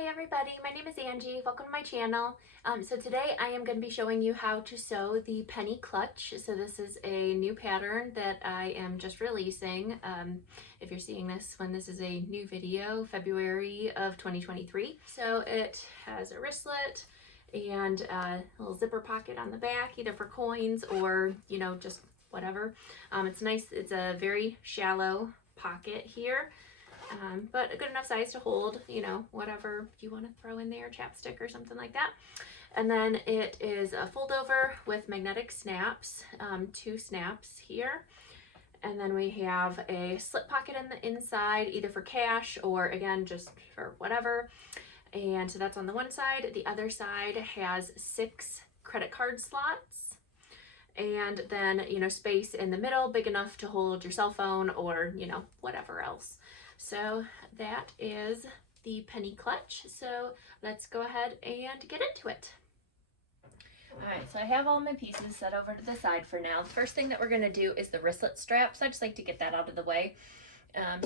Hi everybody, my name is Angie. Welcome to my channel. So today I am going to be showing you how to sew the penny clutch. So this is a new pattern that I am just releasing. If you're seeing this when this is a new video, February of 2023. So it has a wristlet and a little zipper pocket on the back, either for coins or, you know, just whatever. It's nice. It's a very shallow pocket here. But a good enough size to hold, you know, whatever you want to throw in there, chapstick or something like that. And then it is a fold over with magnetic snaps, 2 snaps here. And then we have a slip pocket in the inside, either for cash or again, just for whatever. And so that's on the one side. The other side has 6 credit card slots. And then, you know, space in the middle, big enough to hold your cell phone or, you know, whatever else. So that is the penny clutch. So let's go ahead and get into it. All right, so I have all my pieces set over to the side for now. The first thing that we're gonna do is the wristlet strap. So I just like to get that out of the way.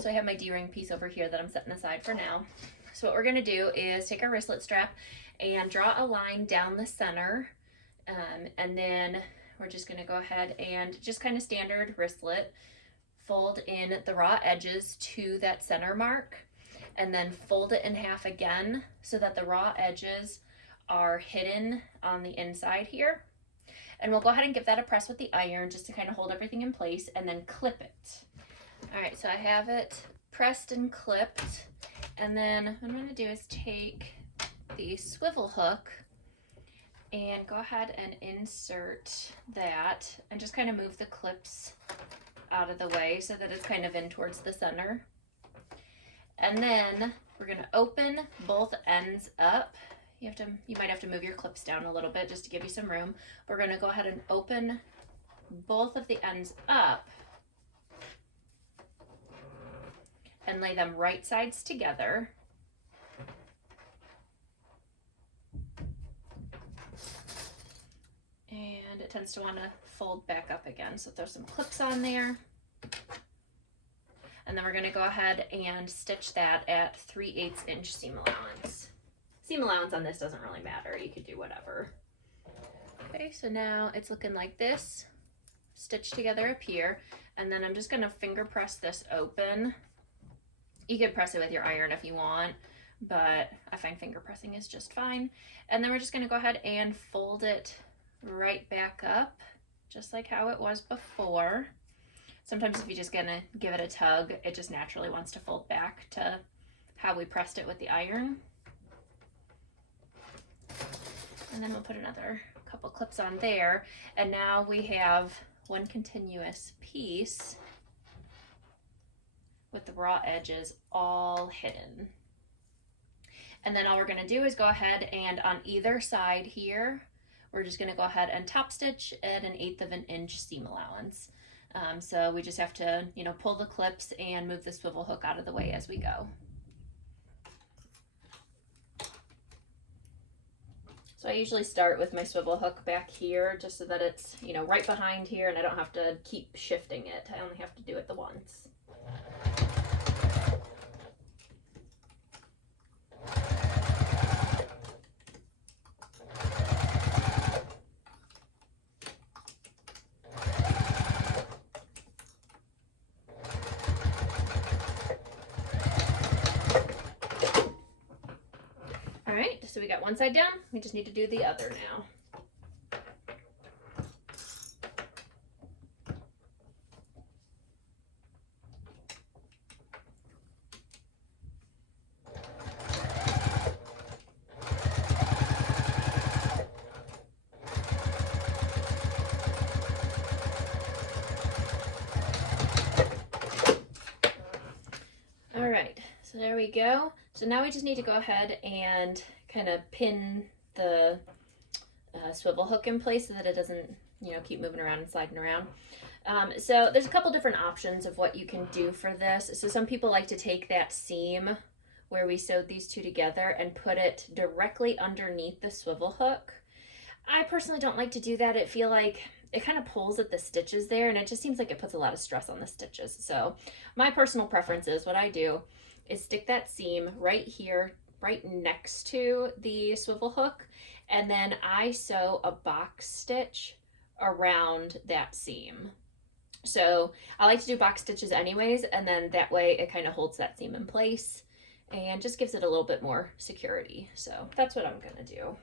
So I have my D-ring piece over here that I'm setting aside for now. So what we're gonna do is take our wristlet strap and draw a line down the center. And then we're just gonna go ahead and just kind of standard wristlet, fold in the raw edges to that center mark, and then fold it in half again so that the raw edges are hidden on the inside here. And we'll go ahead and give that a press with the iron just to kind of hold everything in place and then clip it. All right, so I have it pressed and clipped. And then what I'm gonna do is take the swivel hook and go ahead and insert that and just kind of move the clips out of the way so that it's kind of in towards the center. And then we're going to open both ends up. You might have to move your clips down a little bit just to give you some room. We're going to go ahead and open both of the ends up and lay them right sides together. And it tends to want to fold back up again. So throw some clips on there. And then we're going to go ahead and stitch that at 3/8 inch seam allowance. Seam allowance on this doesn't really matter. You could do whatever. Okay, so now it's looking like this. Stitch together up here. And then I'm just going to finger press this open. You could press it with your iron if you want, but I find finger pressing is just fine. And then we're just going to go ahead and fold it right back up, just like how it was before. Sometimes if you're just gonna give it a tug, it just naturally wants to fold back to how we pressed it with the iron. And then we'll put another couple clips on there. And now we have one continuous piece with the raw edges all hidden. And then all we're gonna do is go ahead and on either side here, we're just going to go ahead and top stitch at 1/8 of an inch seam allowance. So we just have to, you know, pull the clips and move the swivel hook out of the way as we go. So I usually start with my swivel hook back here just so that it's, you know, right behind here and I don't have to keep shifting it. I only have to do it the once. All right, so we got one side down. We just need to do the other now. All right, so there we go. So now we just need to go ahead and kind of pin the swivel hook in place so that it doesn't, you know, keep moving around and sliding around. So there's a couple different options of what you can do for this. So some people like to take that seam where we sewed these two together and put it directly underneath the swivel hook. I personally don't like to do that. I feel like it kind of pulls at the stitches there and it just seems like it puts a lot of stress on the stitches. So my personal preference is what I do is stick that seam right here right next to the swivel hook, and then I sew a box stitch around that seam. So I like to do box stitches anyways, and then that way it kind of holds that seam in place and just gives it a little bit more security. So that's what I'm gonna do.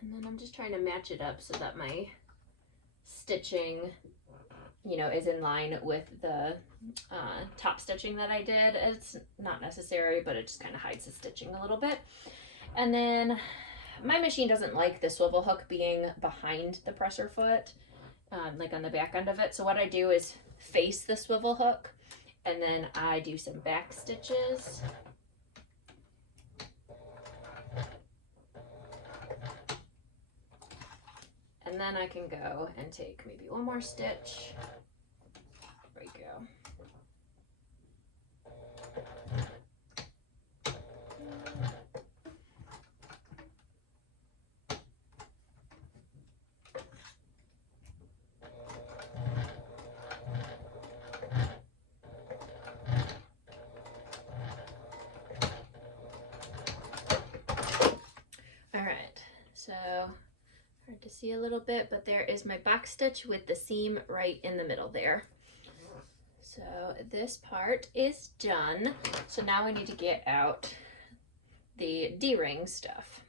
And then I'm just trying to match it up so that my stitching, you know, is in line with the top stitching that I did. It's not necessary, but it just kind of hides the stitching a little bit. And then my machine doesn't like the swivel hook being behind the presser foot, like on the back end of it. So what I do is face the swivel hook, and then I do some back stitches. And then I can go and take maybe one more stitch. There we go. All right, so hard to see a little bit, but there is my box stitch with the seam right in the middle there. So this part is done. So now we need to get out the D-ring stuff.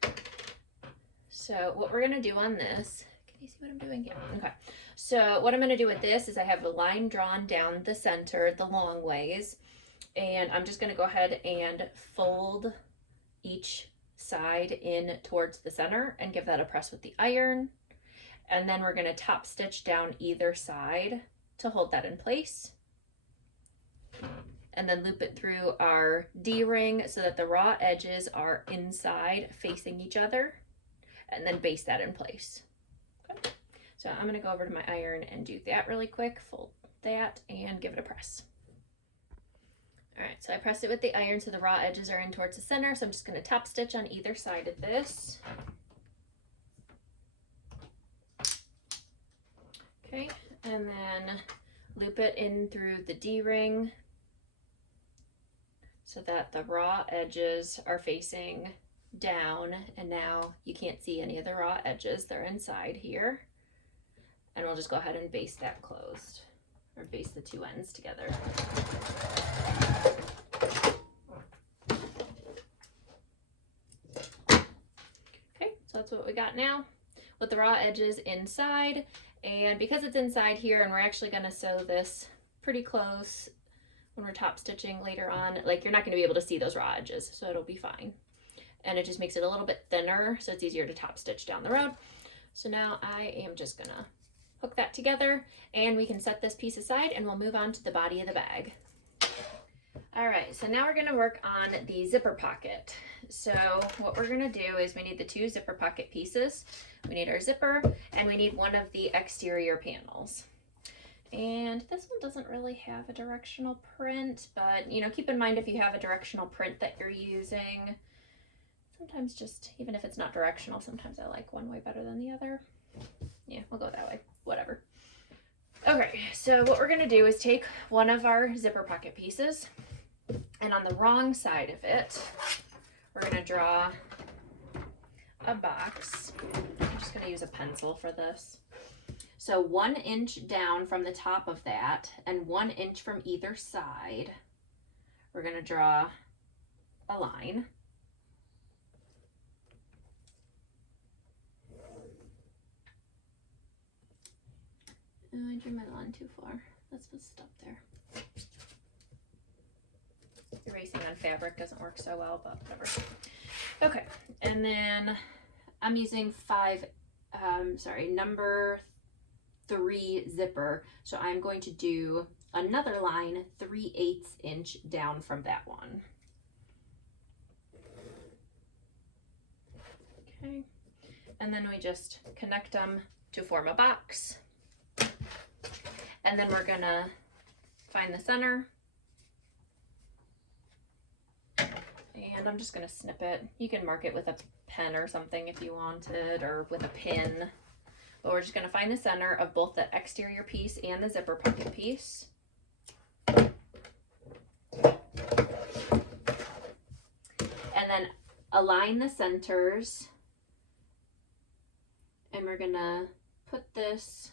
So what we're gonna do on this, can you see what I'm doing here? Okay, so what I'm gonna do with this is I have a line drawn down the center, the long ways, and I'm just gonna go ahead and fold each side in towards the center and give that a press with the iron. And then we're going to top stitch down either side to hold that in place. And then loop it through our D-ring so that the raw edges are inside facing each other, and then baste that in place. Okay. So I'm going to go over to my iron and do that really quick, fold that and give it a press. All right, so I pressed it with the iron so the raw edges are in towards the center. So I'm just going to top stitch on either side of this. Okay, and then loop it in through the D-ring so that the raw edges are facing down, and now you can't see any of the raw edges. They're inside here. And we'll just go ahead and baste that closed, or baste the two ends together. Okay, so that's what we got now with the raw edges inside. And because it's inside here, and we're actually going to sew this pretty close when we're top stitching later on, like you're not going to be able to see those raw edges, so it'll be fine. And it just makes it a little bit thinner, so it's easier to top stitch down the road. So now I am just going to hook that together, and we can set this piece aside, and we'll move on to the body of the bag. All right, so now we're going to work on the zipper pocket. So what we're going to do is we need the two zipper pocket pieces. We need our zipper, and we need one of the exterior panels. And this one doesn't really have a directional print, but you know, keep in mind if you have a directional print that you're using, sometimes just, even if it's not directional, sometimes I like one way better than the other. Yeah, we'll go that way, whatever. Okay, so what we're gonna do is take one of our zipper pocket pieces, and on the wrong side of it, we're gonna draw a box. I'm just gonna use a pencil for this. So 1 inch down from the top of that, and 1 inch from either side, we're gonna draw a line. Oh, I drew my line too far. That's what's up there. Erasing on fabric doesn't work so well, but whatever. Okay, and then I'm using number 3 zipper. So I'm going to do another line 3/8 inch down from that one. Okay, and then we just connect them to form a box. And then we're gonna find the center. And I'm just gonna snip it. You can mark it with a pen or something if you wanted, or with a pin. But we're just gonna find the center of both the exterior piece and the zipper pocket piece. And then align the centers. And we're gonna put this,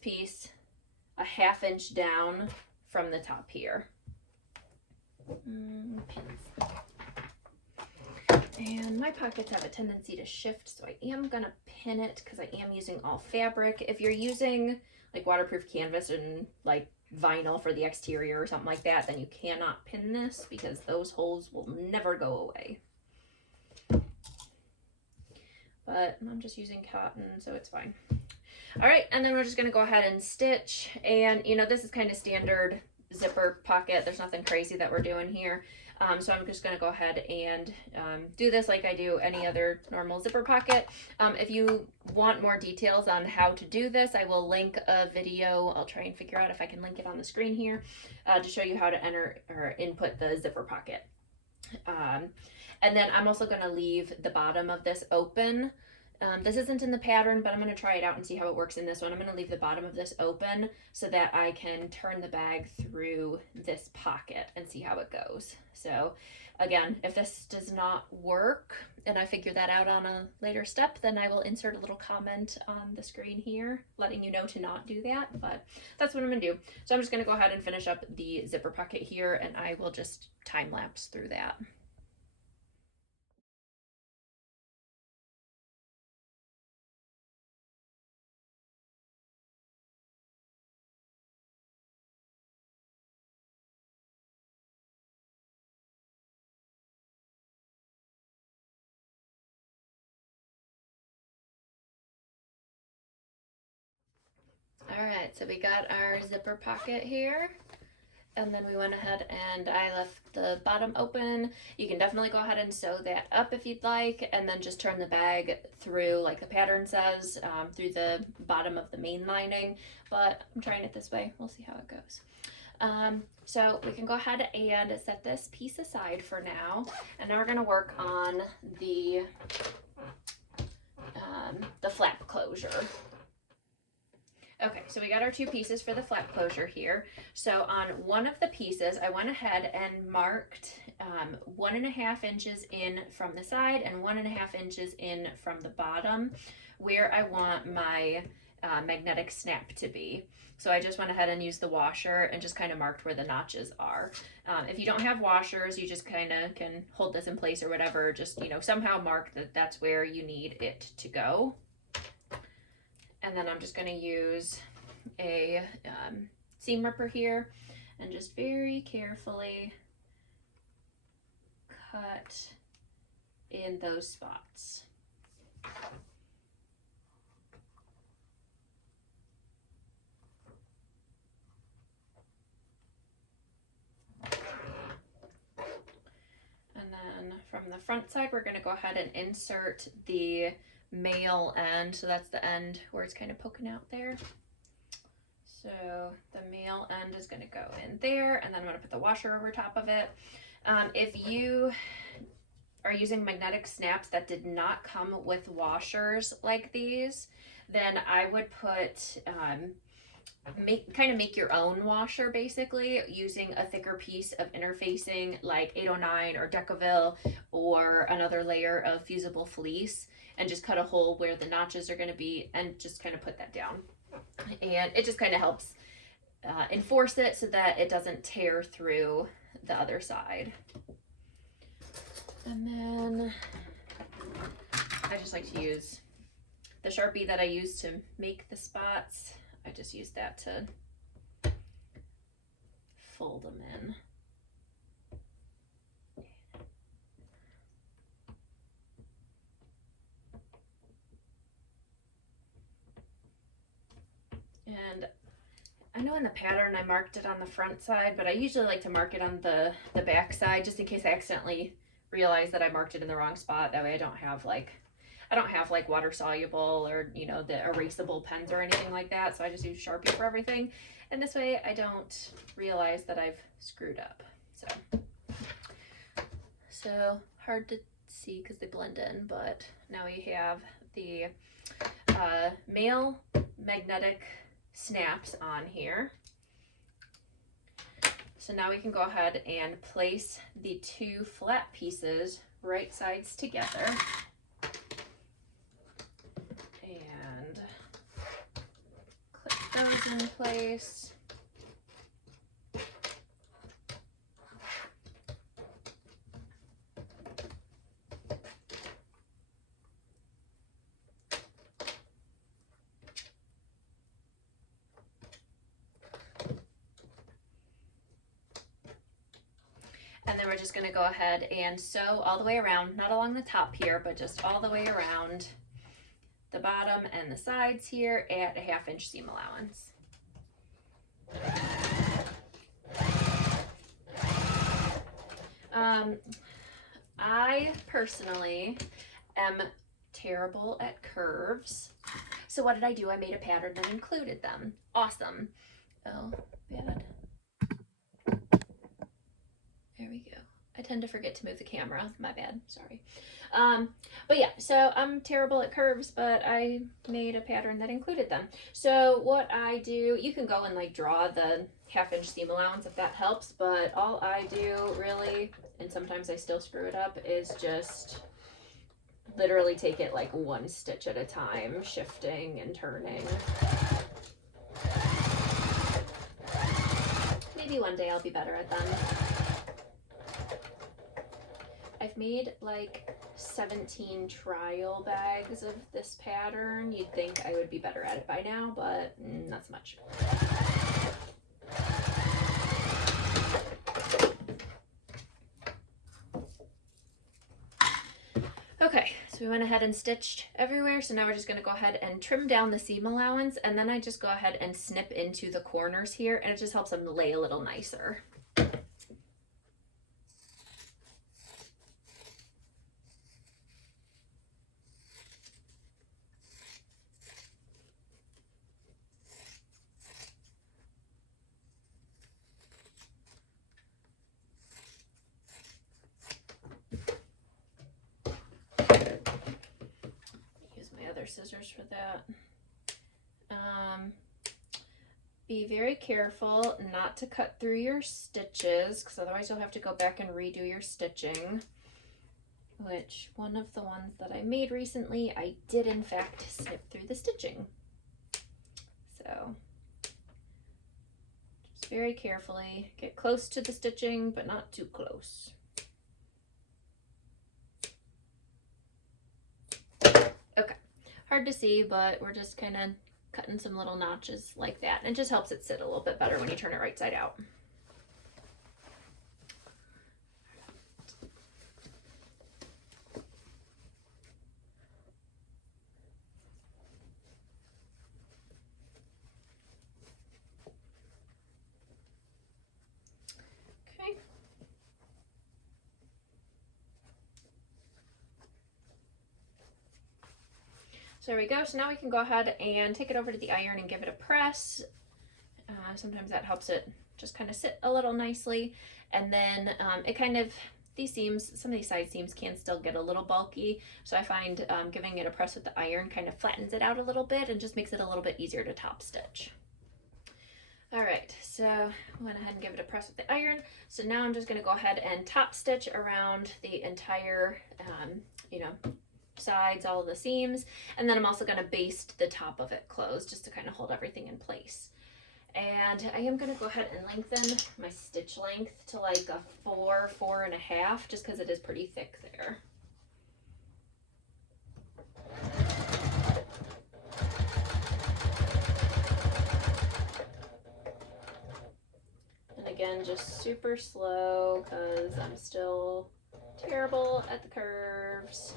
piece a 1/2 inch down from the top here. And my pockets have a tendency to shift, so I am gonna pin it because I am using all fabric. If you're using like waterproof canvas and like vinyl for the exterior or something like that, then you cannot pin this because those holes will never go away. But I'm just using cotton, so it's fine. All right, and then we're just gonna go ahead and stitch. And you know, this is kind of standard zipper pocket. There's nothing crazy that we're doing here. So I'm just gonna go ahead and do this like I do any other normal zipper pocket. If you want more details on how to do this, I will link a video. I'll try and figure out if I can link it on the screen here to show you how to enter or input the zipper pocket. And then I'm also gonna leave the bottom of this open. This isn't in the pattern, but I'm going to try it out and see how it works in this one. I'm going to leave the bottom of this open so that I can turn the bag through this pocket and see how it goes. So again, if this does not work and I figure that out on a later step, then I will insert a little comment on the screen here letting you know to not do that, but that's what I'm going to do. So I'm just going to go ahead and finish up the zipper pocket here, and I will just time lapse through that. All right, so we got our zipper pocket here, and then we went ahead and I left the bottom open. You can definitely go ahead and sew that up if you'd like, and then just turn the bag through like the pattern says, through the bottom of the main lining, but I'm trying it this way. We'll see how it goes. So we can go ahead and set this piece aside for now, and now we're going to work on the flap closure. Okay, so we got our 2 pieces for the flap closure here. So on one of the pieces, I went ahead and marked 1.5 inches in from the side and 1.5 inches in from the bottom where I want my magnetic snap to be. So I just went ahead and used the washer and just kind of marked where the notches are. If you don't have washers, you just kind of can hold this in place or whatever. Just, you know, somehow mark that that's where you need it to go. And then I'm just going to use a seam ripper here and just very carefully cut in those spots. And then from the front side, we're going to go ahead and insert the male end, so that's the end where it's kind of poking out there. So the male end is going to go in there, and then I'm going to put the washer over top of it. If you are using magnetic snaps that did not come with washers like these, then I would put make your own washer, basically using a thicker piece of interfacing like 809 or Decaville or another layer of fusible fleece, and just cut a hole where the notches are going to be and just kind of put that down. And it just kind of helps enforce it so that it doesn't tear through the other side. And then I just like to use the Sharpie that I use to make the spots. I just use that to fold them in. And I know in the pattern I marked it on the front side, but I usually like to mark it on the back side just in case I accidentally realize that I marked it in the wrong spot. That way I don't have like I don't have like water soluble or, you know, the erasable pens or anything like that. So I just use Sharpie for everything. And this way I don't realize that I've screwed up. So hard to see because they blend in, but now we have the male magnetic snaps on here. So now we can go ahead and place the two flat pieces right sides together. And clip those in place. And then we're just going to go ahead and sew all the way around, not along the top here, but just all the way around the bottom and the sides here at a 1/2 inch seam allowance. I personally am terrible at curves. So what did I do? I made a pattern that included them. Awesome. Oh, bad. There we go. I tend to forget to move the camera. My bad. Sorry. But yeah, so I'm terrible at curves, but I made a pattern that included them. So what I do, you can go and like draw the 1/2 inch seam allowance if that helps, but all I do really, and sometimes I still screw it up, is just literally take it like one stitch at a time, shifting and turning. Maybe one day I'll be better at them. I've made like 17 trial bags of this pattern. You'd think I would be better at it by now, but not so much. Okay, so we went ahead and stitched everywhere. So now we're just going to go ahead and trim down the seam allowance, and then I just go ahead and snip into the corners here, and it just helps them lay a little nicer. Scissors for that. Be very careful not to cut through your stitches, because otherwise you'll have to go back and redo your stitching, which one of the ones that I made recently, I did in fact snip through the stitching. So just very carefully get close to the stitching, but not too close. Hard to see, but we're just kind of cutting some little notches like that. And it just helps it sit a little bit better when you turn it right side out. Okay. So there we go. So now we can go ahead and take it over to the iron and give it a press. Sometimes that helps it just kind of sit a little nicely. And then it kind of, these seams, some of these side seams can still get a little bulky. So I find giving it a press with the iron kind of flattens it out a little bit and just makes it a little bit easier to top stitch. All right, so I went ahead and give it a press with the iron. So now I'm just going to go ahead and top stitch around the entire, you know, sides, all of the seams, and then I'm also going to baste the top of it closed just to kind of hold everything in place. And I am going to go ahead and lengthen my stitch length to like a 4.5, just because it is pretty thick there. And again, just super slow because I'm still terrible at the curves.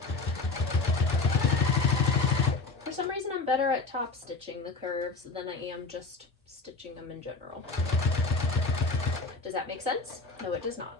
For some reason, I'm better at top stitching the curves than I am just stitching them in general. Does that make sense? No, it does not.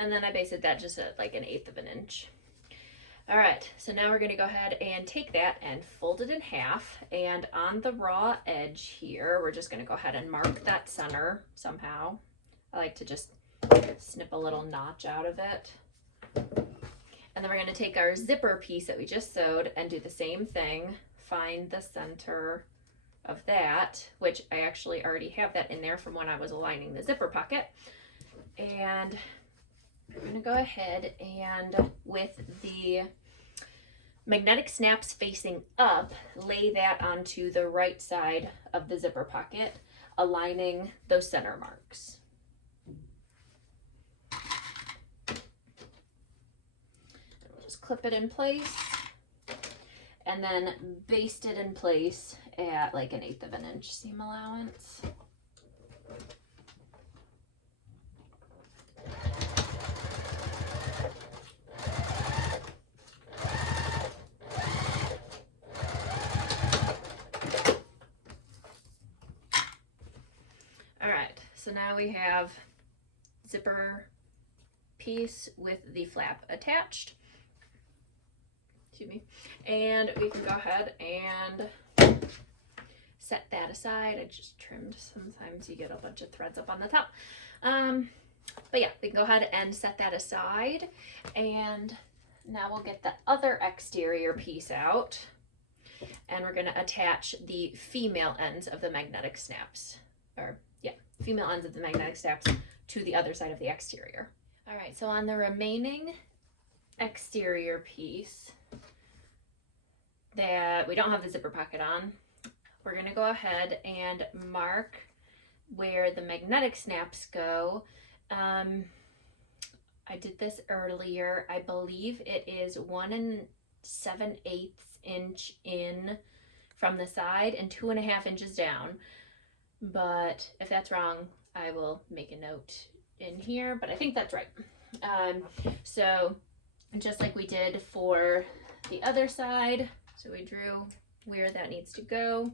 And then I basted that just at like 1/8 of an inch. All right, so now we're gonna go ahead and take that and fold it in half. And on the raw edge here, we're just gonna go ahead and mark that center somehow. I like to just snip a little notch out of it. And then we're gonna take our zipper piece that we just sewed and do the same thing. Find the center of that, which I actually already have that in there from when I was aligning the zipper pocket. And we're gonna go ahead and with the magnetic snaps facing up, lay that onto the right side of the zipper pocket, aligning those center marks. We'll just clip it in place and then baste it in place at like 1/8 of an inch seam allowance. So now we have zipper piece with the flap attached. Excuse me. And we can go ahead and set that aside. I just trimmed. Sometimes you get a bunch of threads up on the top. But yeah, we can go ahead and set that aside. And now we'll get the other exterior piece out. And we're going to attach the female ends of the magnetic snaps. Female ends of the magnetic snaps to the other side of the exterior. All right, so on the remaining exterior piece that we don't have the zipper pocket on, we're gonna go ahead and mark where the magnetic snaps go. I did this earlier. I believe it is 1 7/8 inch in from the side and 2.5 inches down. But if that's wrong, I will make a note in here, but I think that's right. So just like we did for the other side, so we drew where that needs to go,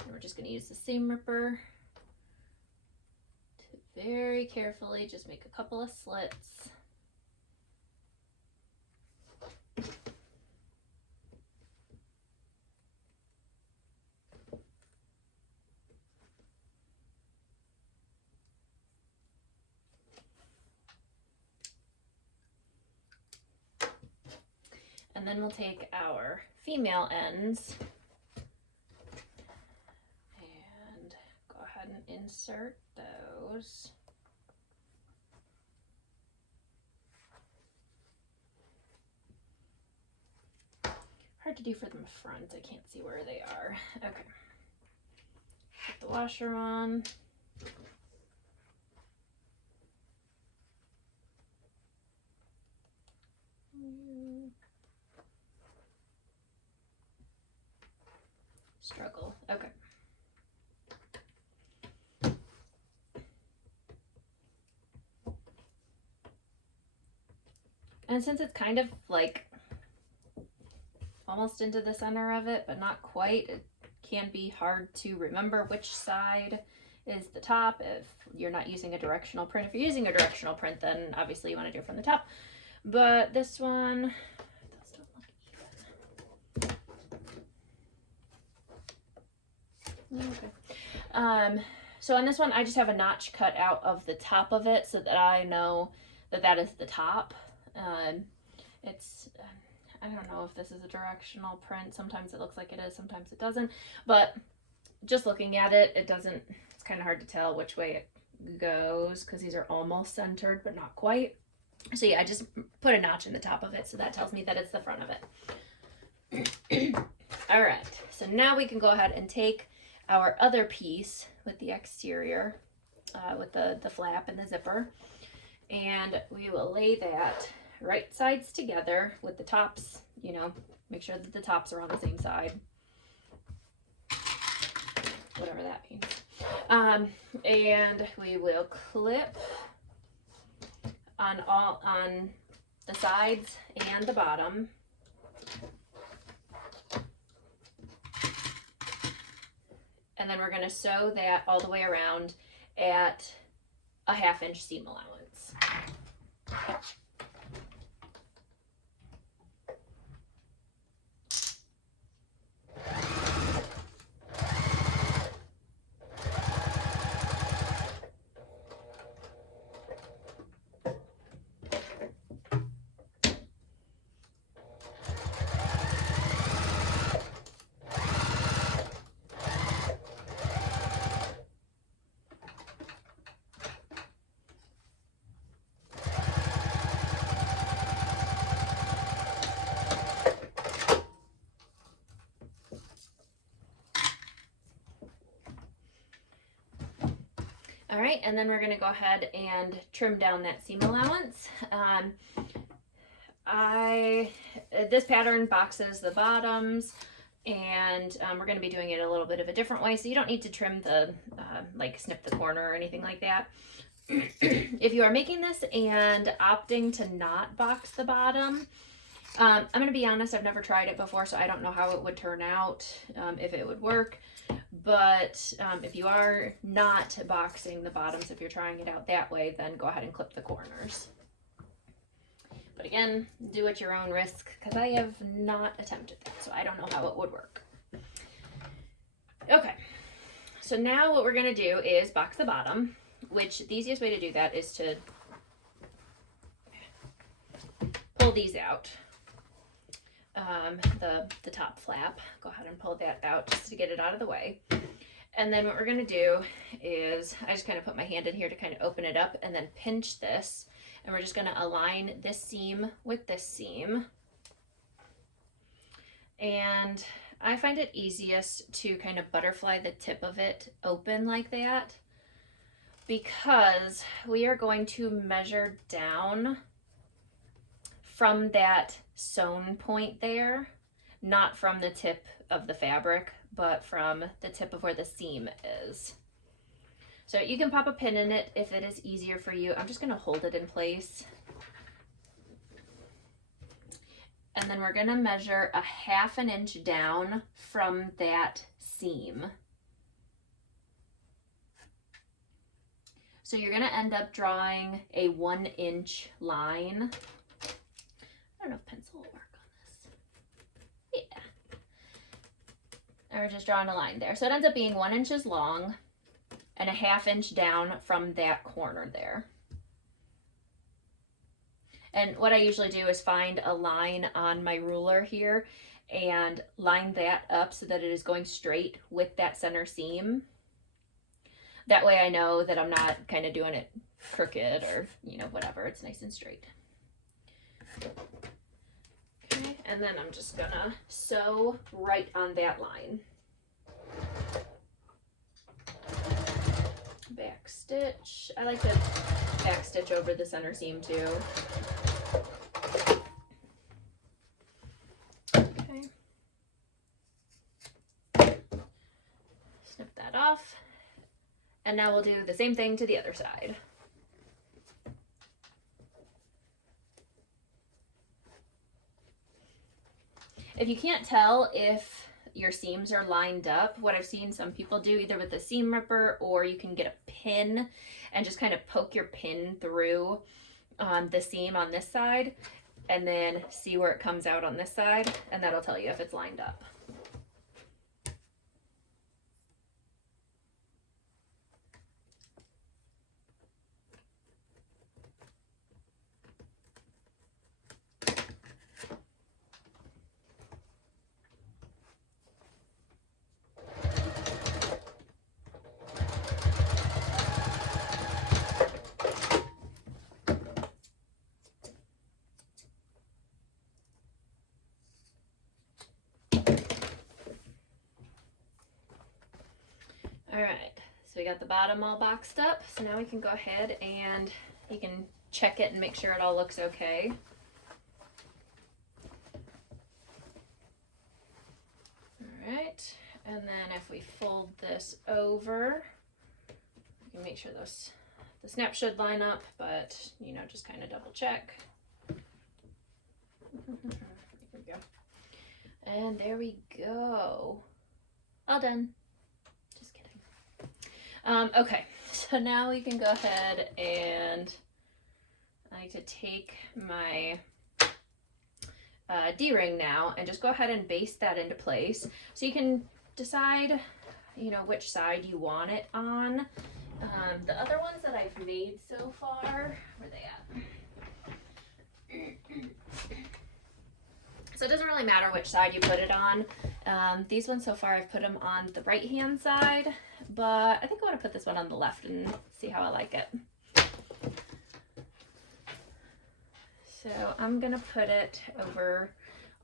and we're just going to use the seam ripper to very carefully just make a couple of slits. And then we'll take our female ends and go ahead and insert those. Hard to do for the front. I can't see where they are. Okay. Put the washer on. Struggle. Okay. And since it's kind of like almost into the center of it, but not quite, it can be hard to remember which side is the top if you're not using a directional print. If you're using a directional print, then obviously you want to do it from the top. But this one, those don't look even. Okay. So on this one, I just have a notch cut out of the top of it so that I know that that is the top. I don't know if this is a directional print. Sometimes it looks like it is, sometimes it doesn't. But just looking at it, it's kind of hard to tell which way it goes because these are almost centered, but not quite. So yeah, I just put a notch in the top of it, so that tells me that it's the front of it. All right, so now we can go ahead and take our other piece with the exterior, with the flap and the zipper, and we will lay that right sides together with the tops, make sure that the tops are on the same side, whatever that means. And we will clip on the sides and the bottom. And then we're going to sew that all the way around at a 1/2 inch seam allowance. All right, and then we're gonna go ahead and trim down that seam allowance. This pattern boxes the bottoms, and we're gonna be doing it a little bit of a different way, so you don't need to trim the, like snip the corner or anything like that. If you are making this and opting to not box the bottom, I'm gonna be honest, I've never tried it before, so I don't know how it would turn out, if it would work. But if you are not boxing the bottoms, if you're trying it out that way, then go ahead and clip the corners. But again, do at your own risk, because I have not attempted that, so I don't know how it would work. Okay, so now what we're going to do is box the bottom, which the easiest way to do that is to pull these out. The top flap, go ahead and pull that out just to get it out of the way. And then what we're going to do is, I just kind of put my hand in here to kind of open it up and then pinch this. And we're just going to align this seam with this seam. And I find it easiest to kind of butterfly the tip of it open like that, because we are going to measure down from that sewn point there, not from the tip of the fabric, but from the tip of where the seam is. So you can pop a pin in it if it is easier for you. I'm just going to hold it in place. And then we're going to measure a 1/2 inch down from that seam. So you're going to end up drawing a 1 inch line. I don't know if pencil will work on this. Yeah. And we're just drawing a line there. So it ends up being 1 inch long and a 1/2 inch down from that corner there. And what I usually do is find a line on my ruler here and line that up so that it is going straight with that center seam. That way I know that I'm not kind of doing it crooked or, you know, whatever. It's nice and straight. Okay, and then I'm just gonna sew right on that line. Back stitch. I like to back stitch over the center seam too. Okay. Snip that off. And now we'll do the same thing to the other side. If you can't tell if your seams are lined up, what I've seen some people do either with a seam ripper, or you can get a pin and just kind of poke your pin through the seam on this side and then see where it comes out on this side, and that'll tell you if it's lined up. All right, so we got the bottom all boxed up. So now we can go ahead and you can check it and make sure it all looks okay. All right, and then if we fold this over, you can make sure the snap should line up, but you know, just kind of double check. There we go. And there we go. All done. Okay, so now we can go ahead and I like to take my D-ring now and just go ahead and baste that into place. So you can decide, you know, which side you want it on. The other ones that I've made so far, where are they at? So it doesn't really matter which side you put it on. These ones so far I've put them on the right hand side, but I think I want to put this one on the left and see how I like it. So I'm gonna put it over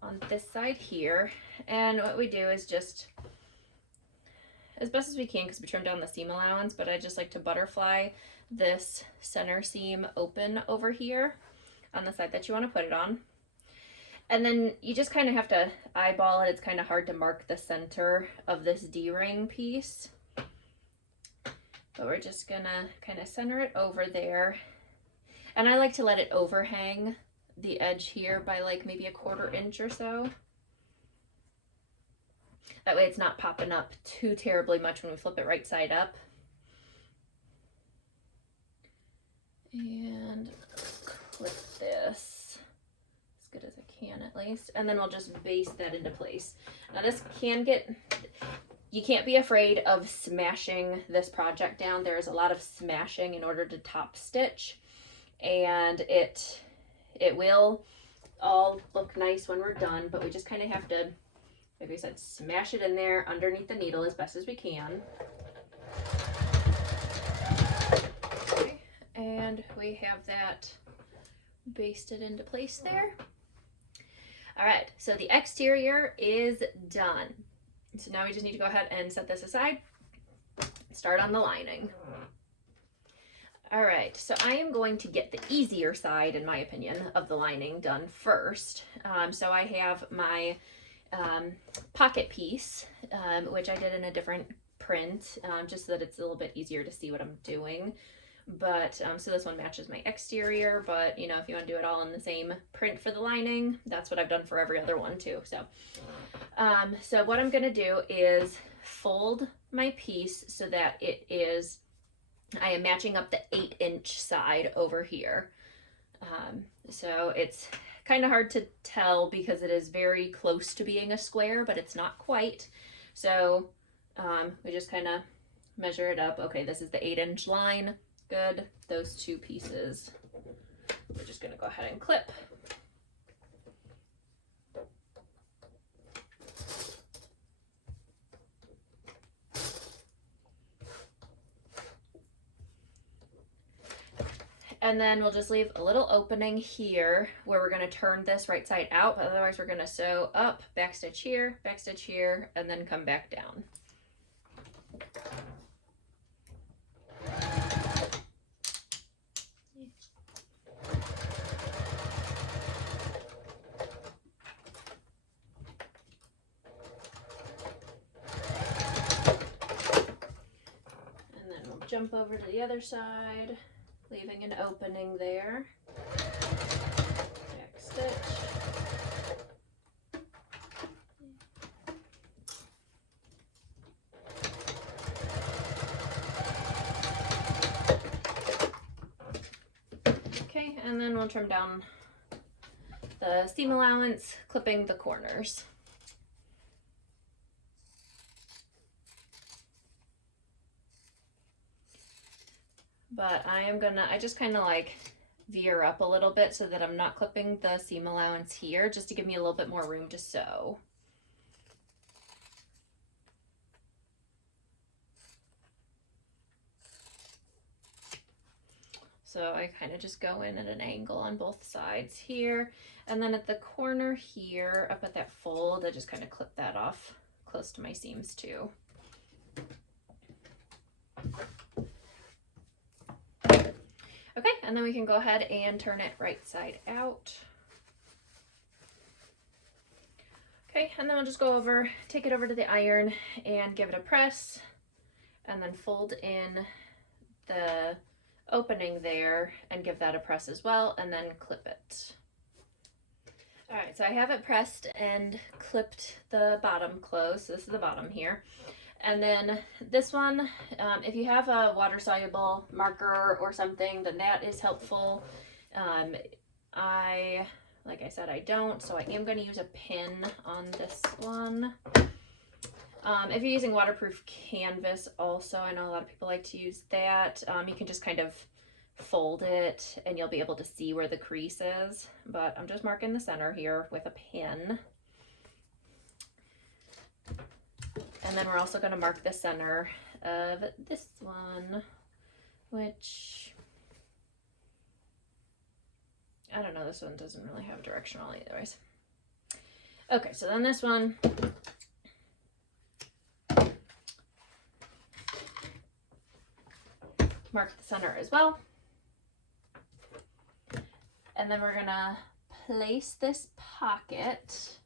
on this side here, and what we do is just, as best as we can, because we trimmed down the seam allowance, but I just like to butterfly this center seam open over here on the side that you want to put it on. And then you just kind of have to eyeball it. It's kind of hard to mark the center of this D-ring piece, but we're just gonna kind of center it over there. And I like to let it overhang the edge here by like maybe 1/4 inch or so. That way it's not popping up too terribly much when we flip it right side up. And clip this as good as I can at least. And then we'll just baste that into place. Now this can get, you can't be afraid of smashing this project down. There's a lot of smashing in order to top stitch, and it will all look nice when we're done, but we just kind of have to, like I said, smash it in there underneath the needle as best as we can. Okay, and we have that basted into place there. All right, so the exterior is done. So now we just need to go ahead and set this aside, start on the lining. All right, so I am going to get the easier side, in my opinion, of the lining done first. So I have my pocket piece, which I did in a different print, just so that it's a little bit easier to see what I'm doing. But so this one matches my exterior, but you know, if you want to do it all in the same print for the lining, that's what I've done for every other one too. So, so what I'm going to do is fold my piece so that it is, I am matching up the 8-inch side over here. So it's kind of hard to tell because it is very close to being a square, but it's not quite. So we just kind of measure it up. Okay, this is the 8-inch line. Good. Those two pieces, we're just going to go ahead and clip. And then we'll just leave a little opening here where we're going to turn this right side out, but otherwise we're going to sew up, backstitch here, and then come back down. And then we'll jump over to the other side, leaving an opening there. Back stitch. Okay, and then we'll trim down the seam allowance, clipping the corners. But I just kind of like veer up a little bit so that I'm not clipping the seam allowance here, just to give me a little bit more room to sew. So I kind of just go in at an angle on both sides here. And then at the corner here, up at that fold, I just kind of clip that off close to my seams too. Okay, and then we can go ahead and turn it right side out. Okay, and then we'll just go over, take it over to the iron and give it a press, and then fold in the opening there and give that a press as well, and then clip it. All right, so I have it pressed and clipped the bottom close. So this is the bottom here. And then this one, if you have a water-soluble marker or something, then that is helpful. Like I said, I don't, so I am going to use a pin on this one. If you're using waterproof canvas also, I know a lot of people like to use that. You can just kind of fold it and you'll be able to see where the crease is, but I'm just marking the center here with a pin. And then we're also going to mark the center of this one, which, I don't know, this one doesn't really have directional either ways. Okay, so then this one, mark the center as well. And then we're gonna place this pocket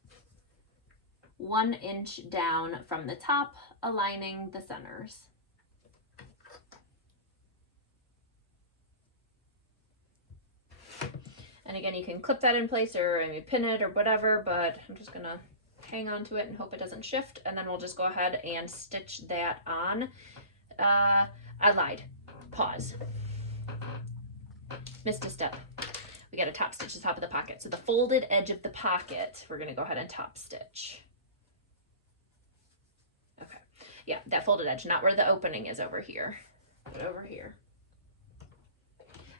1 inch down from the top, aligning the centers. And again, you can clip that in place or pin it or whatever, but I'm just gonna hang on to it and hope it doesn't shift. And then we'll just go ahead and stitch that on. I lied. Pause. Missed a step. We got to top stitch the top of the pocket. So the folded edge of the pocket, we're going to go ahead and top stitch. Okay. Yeah, that folded edge, not where the opening is over here, but over here.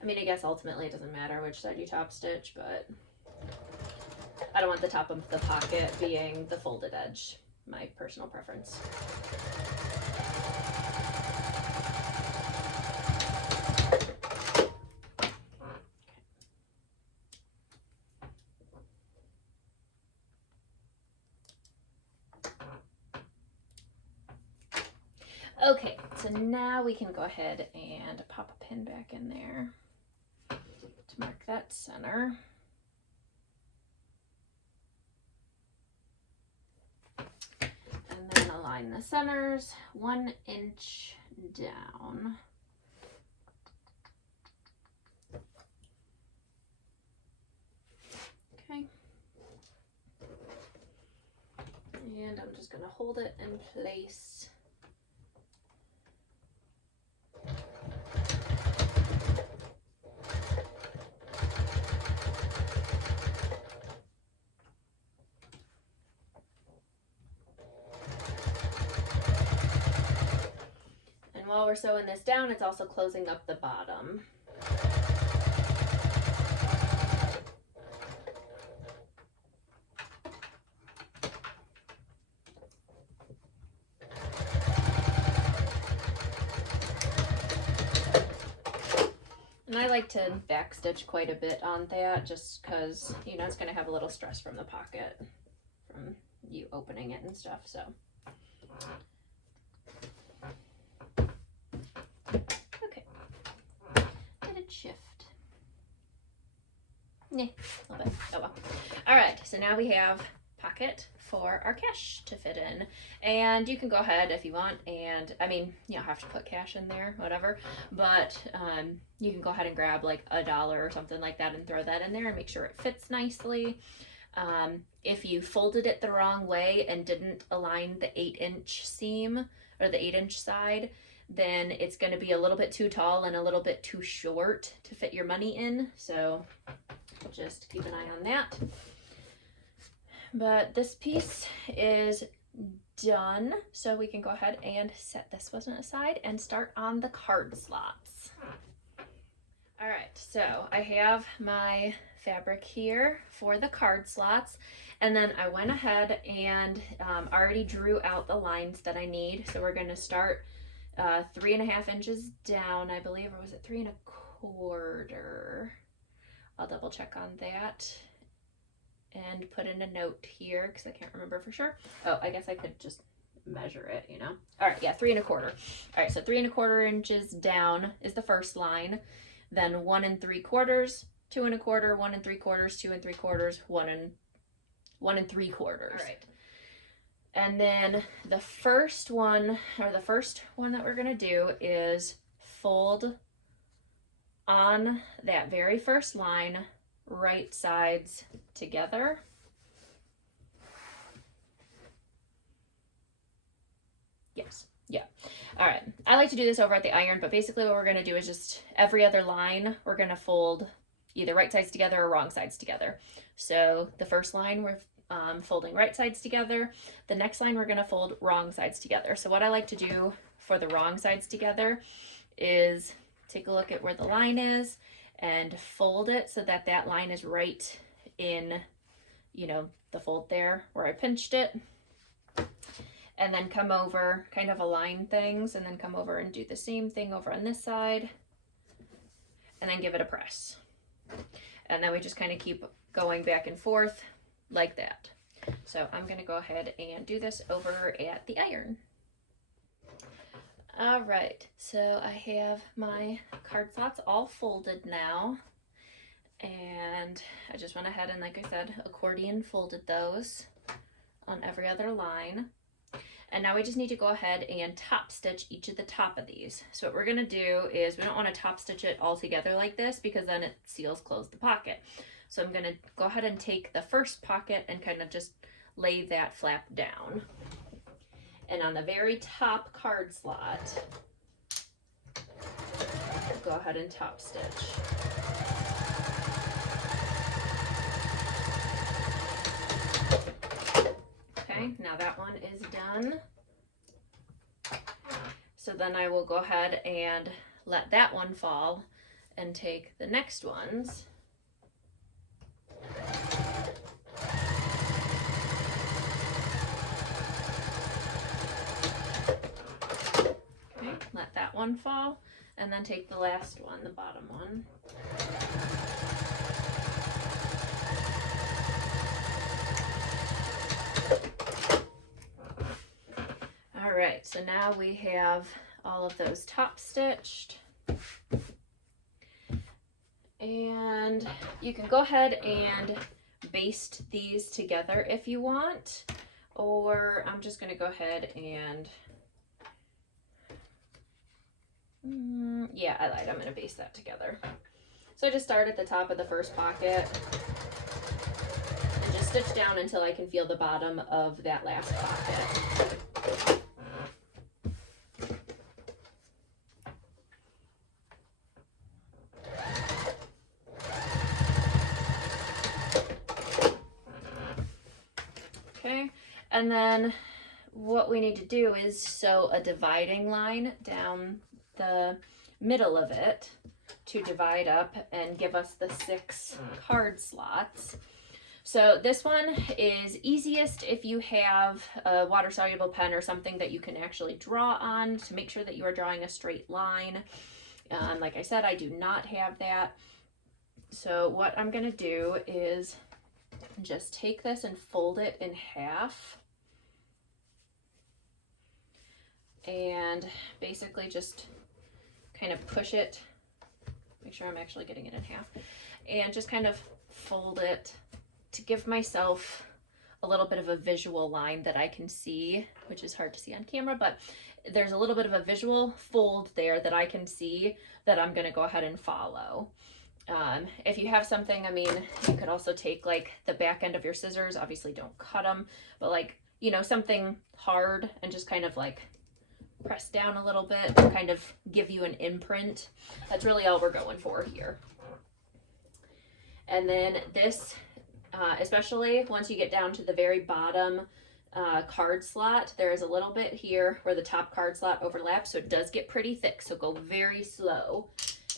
I mean, I guess ultimately it doesn't matter which side you top stitch, but I don't want the top of the pocket being the folded edge. My personal preference. Okay, so now we can go ahead and pop a pin back in there to mark that center. And then align the centers 1 inch down. Okay. And I'm just going to hold it in place. While we're sewing this down, it's also closing up the bottom. And I like to back stitch quite a bit on that just because, you know, it's going to have a little stress from the pocket, from you opening it and stuff, so. Okay. Did it shift? Yeah, a little bit. Oh well. All right, so now we have pocket for our cash to fit in, and you can go ahead if you want, and I mean, you don't have to put cash in there, whatever, but you can go ahead and grab like $1 or something like that and throw that in there and make sure it fits nicely. If you folded it the wrong way and didn't align the 8-inch seam or the 8-inch side, then it's going to be a little bit too tall and a little bit too short to fit your money in. So just keep an eye on that. But this piece is done. So we can go ahead and set this one aside and start on the card slots. All right, so I have my fabric here for the card slots, and then I went ahead and already drew out the lines that I need. So we're going to start 3.5 inches down, I believe, or was it 3 1/4? I'll double check on that and put in a note here because I can't remember for sure. Oh, I guess I could just measure it, you know. All right, yeah, 3 1/4. All right, so 3 1/4 inches down is the first line. Then 1 3/4, 2 1/4, 1 3/4, 2 3/4, 1 3/4. All right. And then the first one that we're gonna do is fold on that very first line, right sides together. Yes. Yeah. All right. I like to do this over at the iron, but basically what we're going to do is just every other line, we're going to fold either right sides together or wrong sides together. So the first line we're folding right sides together. The next line we're going to fold wrong sides together. So what I like to do for the wrong sides together is take a look at where the line is and fold it so that that line is right in, you know, the fold there where I pinched it. And then come over, kind of align things, and then come over and do the same thing over on this side, and then give it a press. And then we just kind of keep going back and forth like that. So I'm going to go ahead and do this over at the iron. All right, so I have my card slots all folded now, and I just went ahead and, like I said, accordion folded those on every other line. And now we just need to go ahead and top stitch each of the top of these. So what we're gonna do is, we don't wanna top stitch it all together like this because then it seals close the pocket. So I'm gonna go ahead and take the first pocket and kind of just lay that flap down. And on the very top card slot, go ahead and top stitch. Okay, now that one is done. So then I will go ahead and let that one fall and take the next ones. Okay, let that one fall, and then take the last one, the bottom one. All right, so now we have all of those top stitched. And you can go ahead and baste these together if you want, or I'm just gonna go ahead and, yeah, I lied, I'm gonna baste that together. So I just start at the top of the first pocket and just stitch down until I can feel the bottom of that last pocket. Okay, and then what we need to do is sew a dividing line down the middle of it to divide up and give us the 6 card slots. So this one is easiest if you have a water-soluble pen or something that you can actually draw on to make sure that you are drawing a straight line. Like I said, I do not have that. So what I'm going to do is just take this and fold it in half. And basically just kind of push it, make sure I'm actually getting it in half, and just kind of fold it to give myself a little bit of a visual line that I can see, which is hard to see on camera, but there's a little bit of a visual fold there that I can see that I'm going to go ahead and follow. If you have something, I mean, you could also take like the back end of your scissors, obviously don't cut them, but like, you know, something hard and just kind of like press down a little bit, kind of give you an imprint. That's really all we're going for here. And then this, especially once you get down to the very bottom card slot, there is a little bit here where the top card slot overlaps, so it does get pretty thick, so go very slow.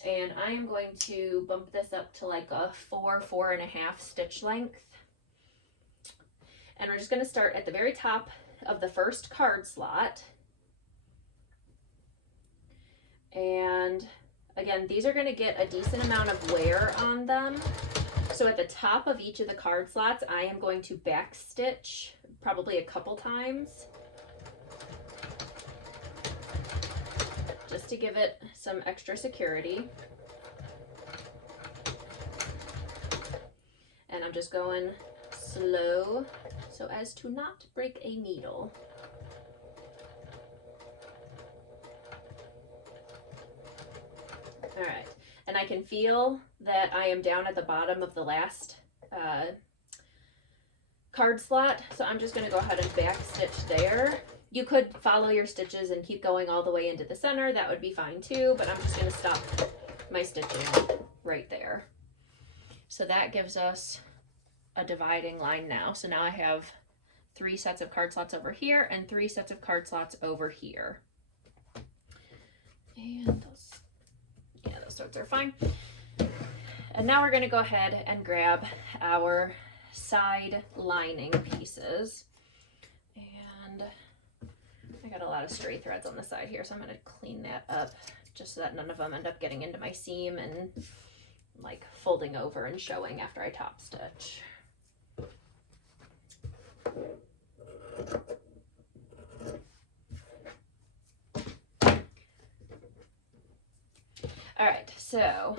And I am going to bump this up to like a 4.5 stitch length. And we're just going to start at the very top of the first card slot. And again, these are going to get a decent amount of wear on them. So at the top of each of the card slots, I am going to back stitch probably a couple times, just to give it some extra security. And I'm just going slow so as to not break a needle. All right, and I can feel that I am down at the bottom of the last card slot, so I'm just going to go ahead and back stitch there. You could follow your stitches and keep going all the way into the center, that would be fine too, but I'm just going to stop my stitching right there. So that gives us a dividing line now. So now I have 3 sets of card slots over here and 3 sets of card slots over here. And those sorts are fine. And now we're going to go ahead and grab our side lining pieces. And I got a lot of stray threads on the side here, so I'm going to clean that up just so that none of them end up getting into my seam and like folding over and showing after I top stitch. All right, so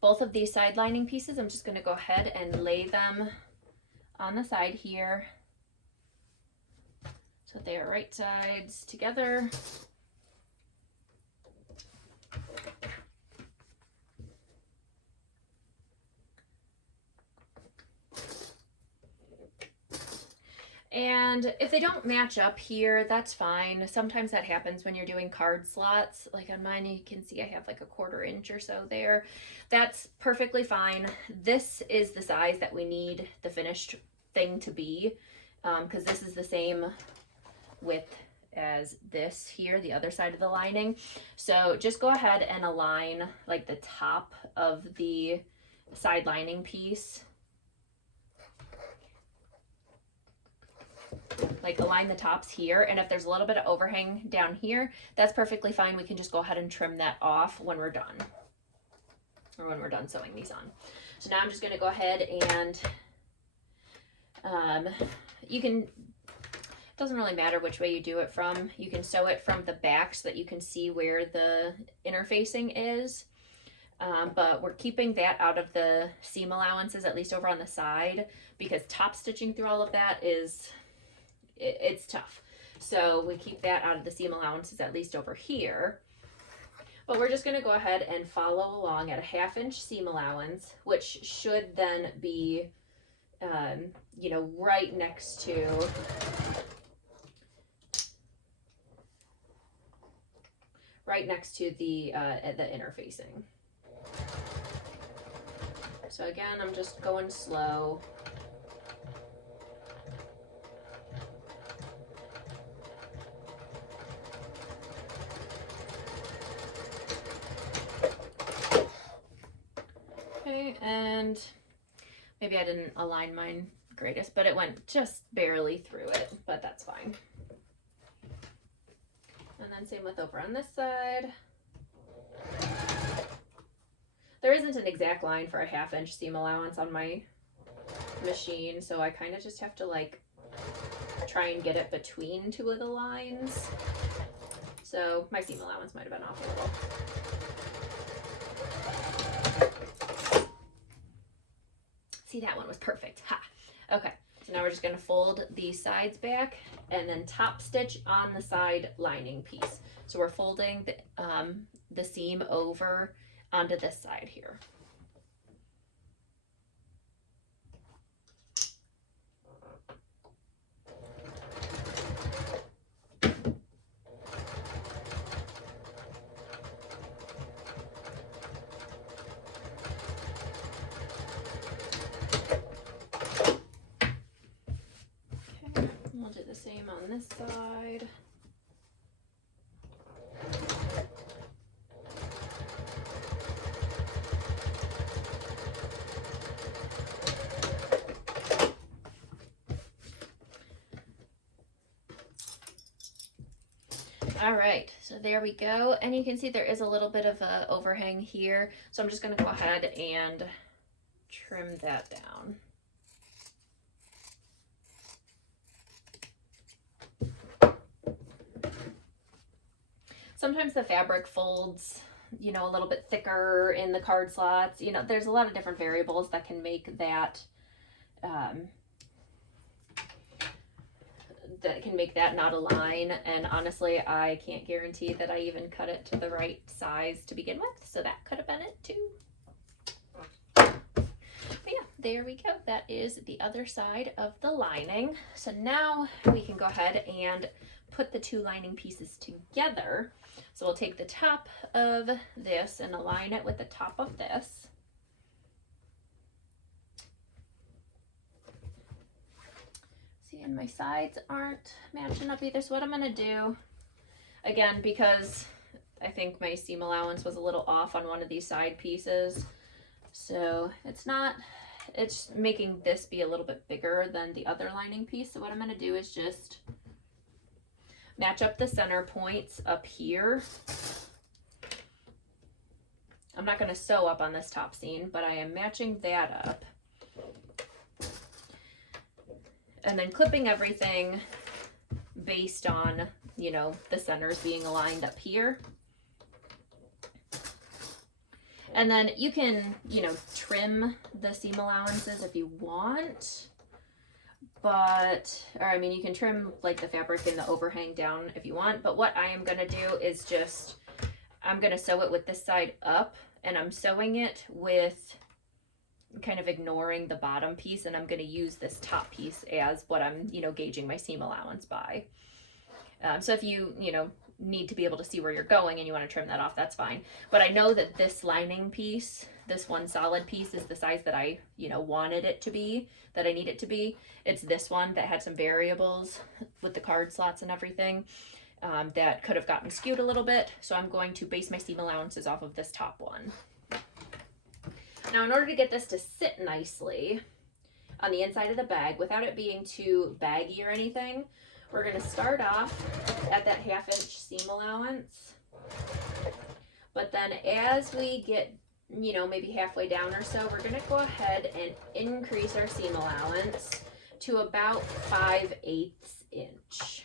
both of these side lining pieces, I'm just going to go ahead and lay them on the side here so they are right sides together. And if they don't match up here, that's fine. Sometimes that happens when you're doing card slots. Like on mine, you can see I have like a 1/4 inch or so there. That's perfectly fine. This is the size that we need the finished thing to be, because this is the same width as this here, the other side of the lining. So just go ahead and align like the top of the side lining piece. Like align the tops here, and if there's a little bit of overhang down here, that's perfectly fine. We can just go ahead and trim that off when we're done, or when we're done sewing these on. So now I'm just going to go ahead and you can, it doesn't really matter which way you do it from. You can sew it from the back so that you can see where the interfacing is. But we're keeping that out of the seam allowances, at least over on the side, because top stitching through all of that is, it's tough. So we keep that out of the seam allowances, at least over here. But we're just going to go ahead and follow along at a 1/2 inch seam allowance, which should then be, you know, right next to the interfacing. So again, I'm just going slow. Okay, and maybe I didn't align mine greatest, but it went just barely through it, but that's fine. And then same with over on this side. There isn't an exact line for a 1/2 inch seam allowance on my machine, so I kind of just have to like try and get it between 2 of the lines. So my seam allowance might have been off a little. See, that one was perfect. Ha! Okay, so now we're just going to fold these sides back and then top stitch on the side lining piece. So we're folding the seam over onto this side here. Okay, we'll do the same on this side. All right, so there we go. And you can see there is a little bit of a overhang here. So I'm just going to go ahead and trim that down. Sometimes the fabric folds, you know, a little bit thicker in the card slots. You know, there's a lot of different variables that can make that not align, and honestly I can't guarantee that I even cut it to the right size to begin with, so that could have been it too. But yeah, there we go. That is the other side of the lining. So now we can go ahead and put the 2 lining pieces together. So we'll take the top of this and align it with the top of this. And my sides aren't matching up either. So what I'm gonna do, again, because I think my seam allowance was a little off on one of these side pieces, so it's making this be a little bit bigger than the other lining piece. So what I'm gonna do is just match up the center points up here. I'm not gonna sew up on this top seam, but I am matching that up. And then clipping everything based on, you know, the centers being aligned up here. And then you can, you know, trim the seam allowances if you want, but, or I mean, you can trim like the fabric and the overhang down if you want, but what I am gonna do is just, I'm gonna sew it with this side up, and I'm sewing it with kind of ignoring the bottom piece, and I'm going to use this top piece as what I'm, you know, gauging my seam allowance by. So if you, you know, need to be able to see where you're going and you want to trim that off, that's fine. But I know that this lining piece, this one solid piece, is the size that I, you know, wanted it to be, that I need it to be. It's this one that had some variables with the card slots and everything that could have gotten skewed a little bit. So I'm going to base my seam allowances off of this top one. Now, in order to get this to sit nicely on the inside of the bag without it being too baggy or anything, we're going to start off at that 1/2 inch seam allowance. But then as we get, you know, maybe halfway down or so, we're going to go ahead and increase our seam allowance to about 5/8 inch.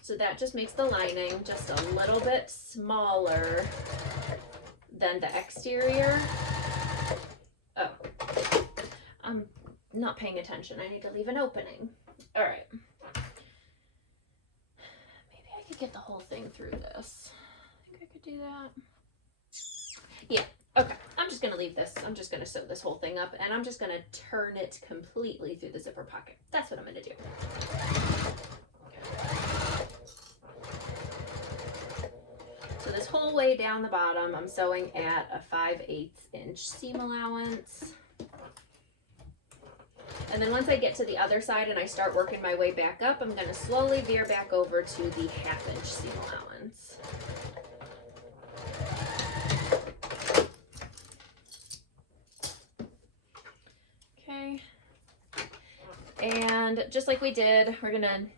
So that just makes the lining just a little bit smaller than the exterior. Oh, I'm not paying attention. I need to leave an opening. All right. Maybe I could get the whole thing through this. I think I could do that. Yeah, okay. I'm just gonna leave this. I'm just gonna sew this whole thing up, and I'm just gonna turn it completely through the zipper pocket. That's what I'm gonna do. So this whole way down the bottom, I'm sewing at a 5/8 inch seam allowance. And then once I get to the other side and I start working my way back up, I'm going to slowly veer back over to the 1/2 inch seam allowance. Okay. And just like we did, we're going to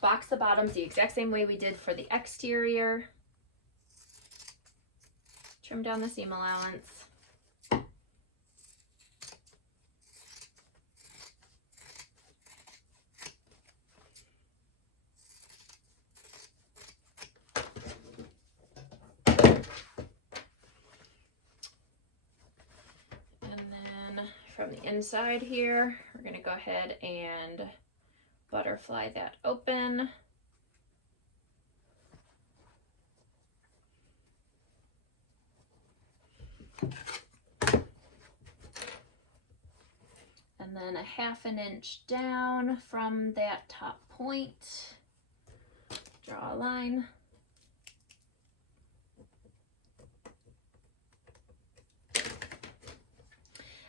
box the bottoms the exact same way we did for the exterior. Trim down the seam allowance. And then from the inside here, we're going to go ahead and butterfly that open. And then a 1/2 inch down from that top point, draw a line.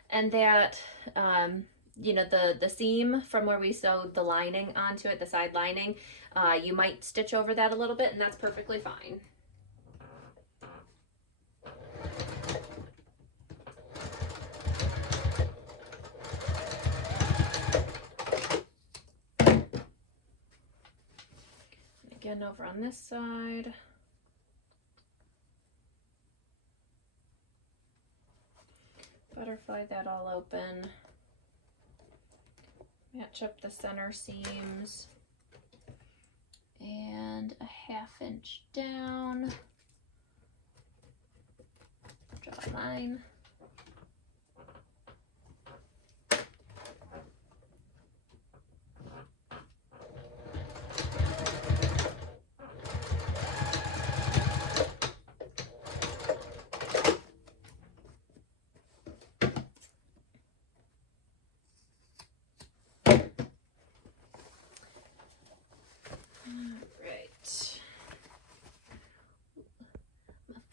And that, you know, the seam from where we sewed the lining onto it, the side lining, you might stitch over that a little bit, and that's perfectly fine. Again, over on this side. Butterfly that all open. Match up the center seams. And a 1/2 inch down. Draw a line.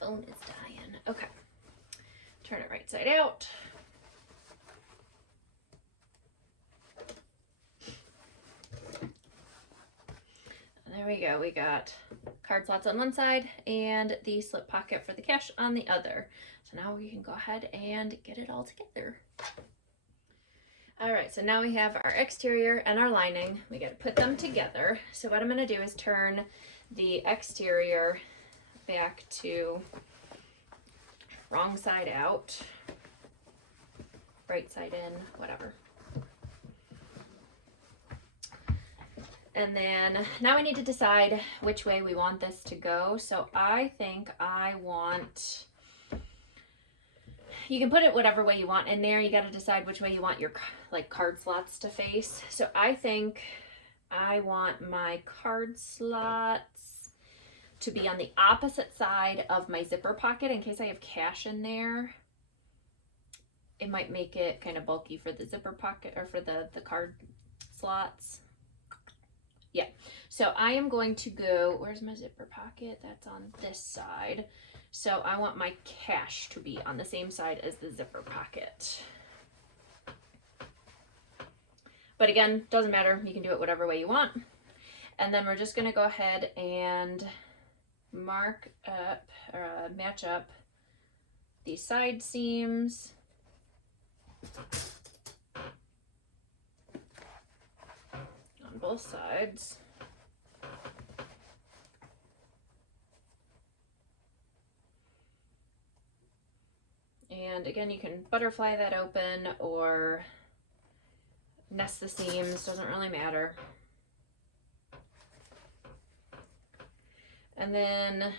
phone is dying. Okay. Turn it right side out. There we go. We got card slots on one side and the slip pocket for the cash on the other. So now we can go ahead and get it all together. All right, so now we have our exterior and our lining. We got to put them together. So what I'm going to do is turn the exterior back to wrong side out, right side in, whatever. And then now we need to decide which way we want this to go. So I think I want, you can put it whatever way you want in there. You got to decide which way you want your like card slots to face. So I think I want my card slots to be on the opposite side of my zipper pocket in case I have cash in there. It might make it kind of bulky for the zipper pocket or for the card slots. Yeah, so I am going to go, where's my zipper pocket? That's on this side. So I want my cash to be on the same side as the zipper pocket. But again, doesn't matter. You can do it whatever way you want. And then we're just going to go ahead and mark up or match up the side seams. On both sides. And again, you can butterfly that open or nest the seams, doesn't really matter. And then,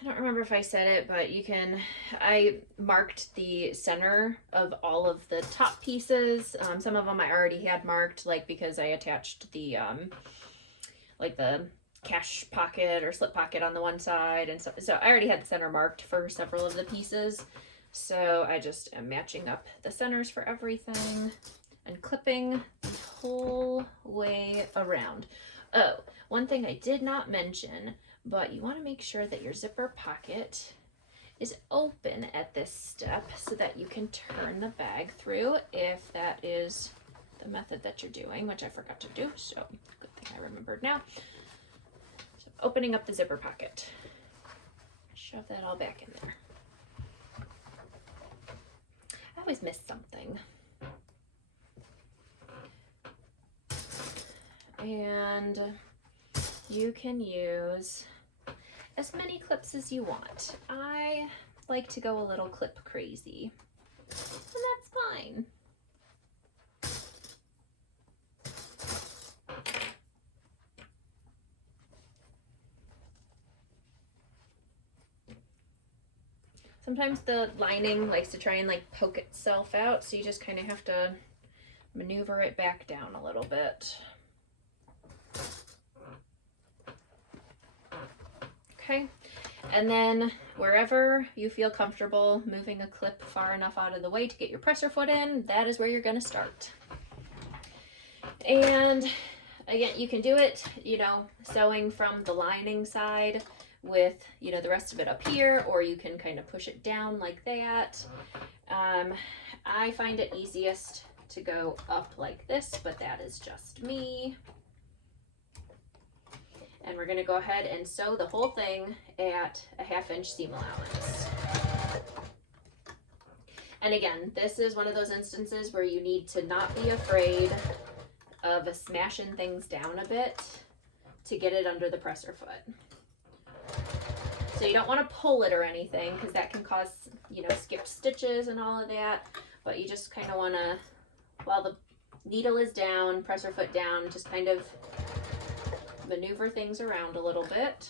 I don't remember if I said it, but you can, I marked the center of all of the top pieces. Some of them I already had marked, like because I attached the, like the cash pocket or slip pocket on the one side. And so I already had the center marked for several of the pieces. So I just am matching up the centers for everything and clipping the whole way around. Oh, one thing I did not mention, but you want to make sure that your zipper pocket is open at this step so that you can turn the bag through if that is the method that you're doing, which I forgot to do, so good thing I remembered now. So opening up the zipper pocket. Shove that all back in there. I always miss something. And you can use as many clips as you want. I like to go a little clip crazy, and that's fine. Sometimes the lining likes to try and like poke itself out, so you just kind of have to maneuver it back down a little bit. Okay, and then wherever you feel comfortable moving a clip far enough out of the way to get your presser foot in, that is where you're going to start. And again, you can do it, you know, sewing from the lining side with, you know, the rest of it up here, or you can kind of push it down like that. I find it easiest to go up like this, but that is just me. And we're going to go ahead and sew the whole thing at a 1/2 inch seam allowance. And again, this is one of those instances where you need to not be afraid of smashing things down a bit to get it under the presser foot. So you don't want to pull it or anything, because that can cause, you know, skipped stitches and all of that. But you just kind of want to, while the needle is down, presser foot down, just kind of maneuver things around a little bit.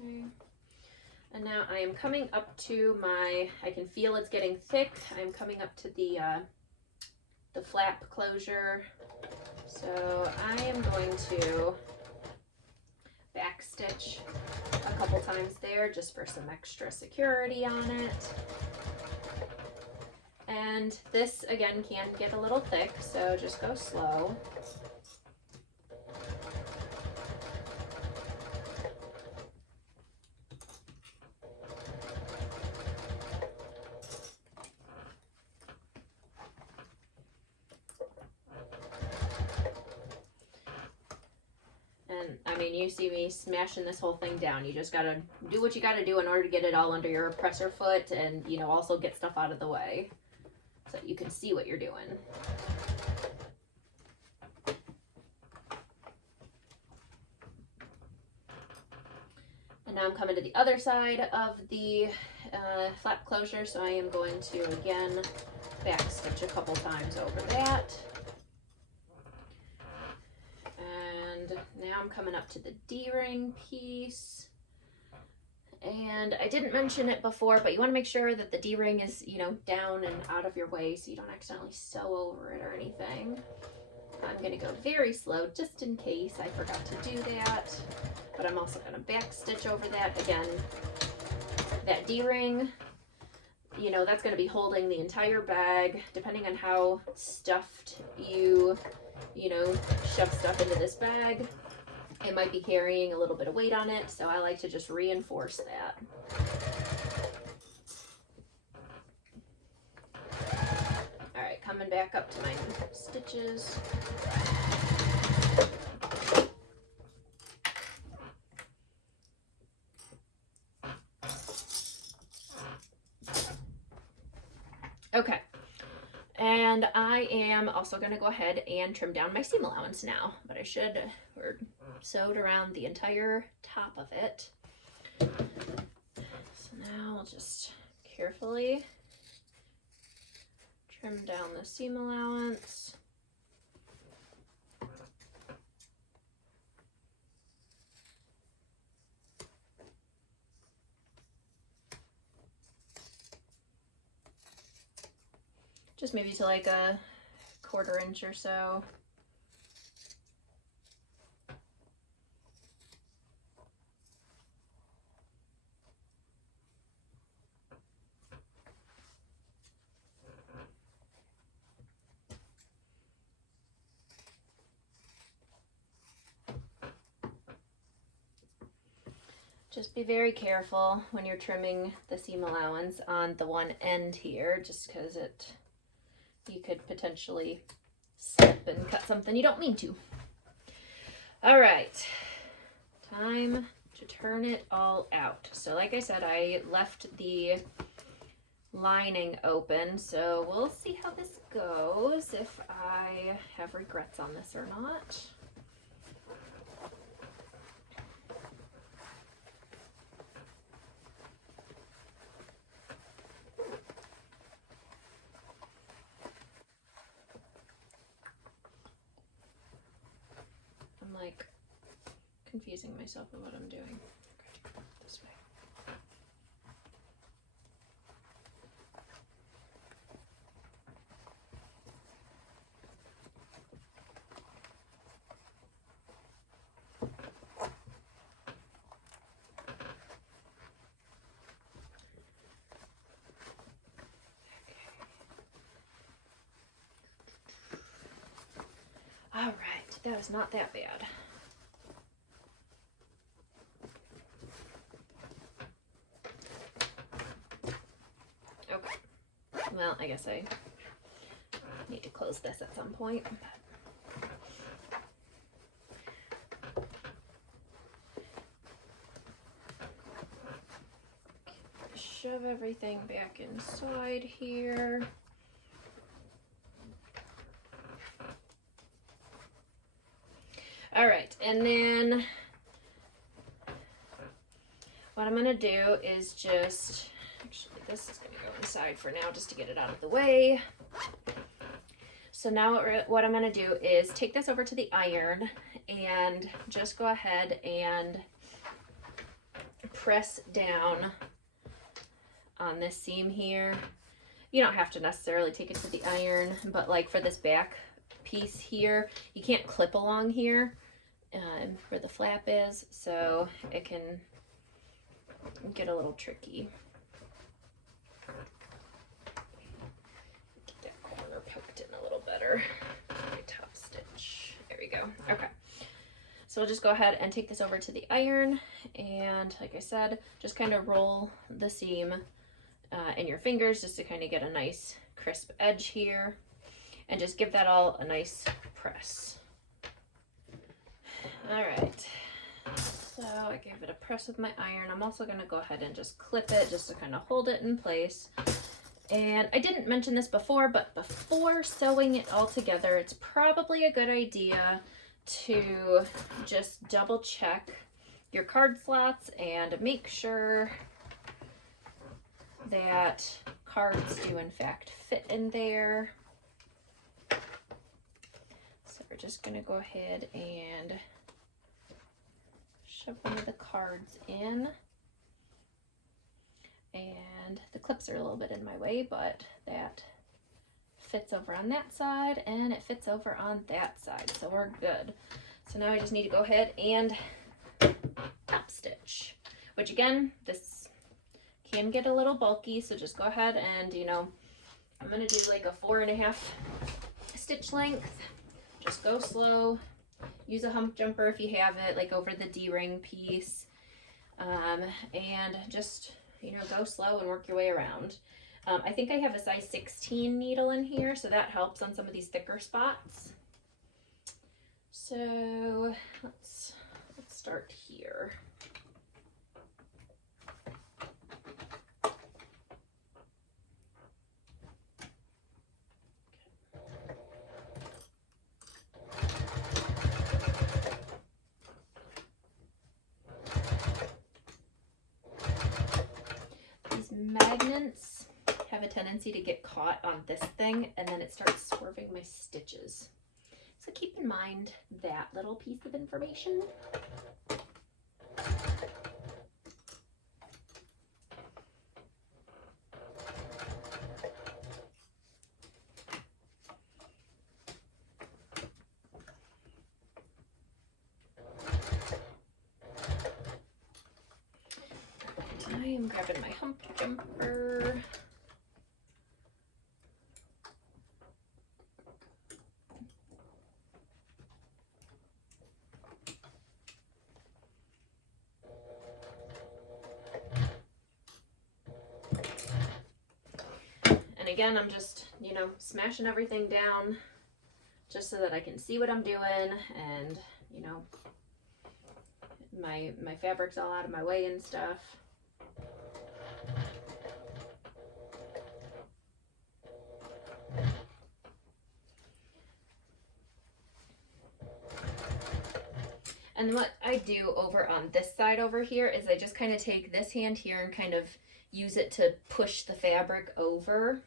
Okay. And now I am coming up to my, I can feel it's getting thick. I'm coming up to the flap closure. So I am going to back stitch a couple times there just for some extra security on it. And this, again, can get a little thick, so just go slow. And I mean, you see me smashing this whole thing down. You just gotta do what you gotta do in order to get it all under your presser foot, and, you know, also get stuff out of the way so you can see what you're doing. And now I'm coming to the other side of the flap closure, so I am going to, again, back stitch a couple times over that. And now I'm coming up to the D-ring piece. And I didn't mention it before, but you want to make sure that the D-ring is, you know, down and out of your way so you don't accidentally sew over it or anything. I'm going to go very slow just in case I forgot to do that. But I'm also going to back stitch over that. Again, that D-ring, you know, that's going to be holding the entire bag. Depending on how stuffed you know, shove stuff into this bag, it might be carrying a little bit of weight on it, so I like to just reinforce that. All right, coming back up to my stitches. Okay, and I am also going to go ahead and trim down my seam allowance now, but I should, or sewed around the entire top of it. So now I'll just carefully trim down the seam allowance. Just maybe to like a 1/4 inch or so. Just be very careful when you're trimming the seam allowance on the one end here, just because you could potentially slip and cut something you don't mean to. All right, time to turn it all out. So like I said, I left the lining open, so we'll see how this goes, if I have regrets on this or not. Like confusing myself with what I'm doing. This way. All right, that was not that bad. Okay, well, I guess I need to close this at some point. Shove everything back inside here. All right, and then what I'm gonna do is just, actually this is gonna go inside for now just to get it out of the way. So now what I'm gonna do is take this over to the iron and just go ahead and press down on this seam here. You don't have to necessarily take it to the iron, but like for this back piece here, you can't clip along here where the flap is, so it can get a little tricky. Get that corner poked in a little better. Okay, top stitch. There we go. Okay. So we'll just go ahead and take this over to the iron, and like I said, just kind of roll the seam in your fingers just to kind of get a nice crisp edge here, and just give that all a nice press. All right, so I gave it a press with my iron. I'm also going to go ahead and just clip it just to kind of hold it in place. And I didn't mention this before, but before sewing it all together, it's probably a good idea to just double check your card slots and make sure that cards do in fact fit in there. So we're just going to go ahead and shove one of the cards in. And the clips are a little bit in my way, but that fits over on that side and it fits over on that side, so we're good. So now I just need to go ahead and top stitch, which again, this can get a little bulky, so just go ahead and, you know, I'm gonna do like a 4.5 stitch length. Just go slow. Use a hump jumper if you have it, like over the D-ring piece, and just, you know, go slow and work your way around. I think I have a size 16 needle in here, so that helps on some of these thicker spots. So let's start here. These magnets have a tendency to get caught on this thing, and then it starts swerving my stitches. So keep in mind that little piece of information. I am grabbing my hump jumper. And again, I'm just, you know, smashing everything down just so that I can see what I'm doing, and, you know, my fabric's all out of my way and stuff. And what I do over on this side over here is I just kind of take this hand here and kind of use it to push the fabric over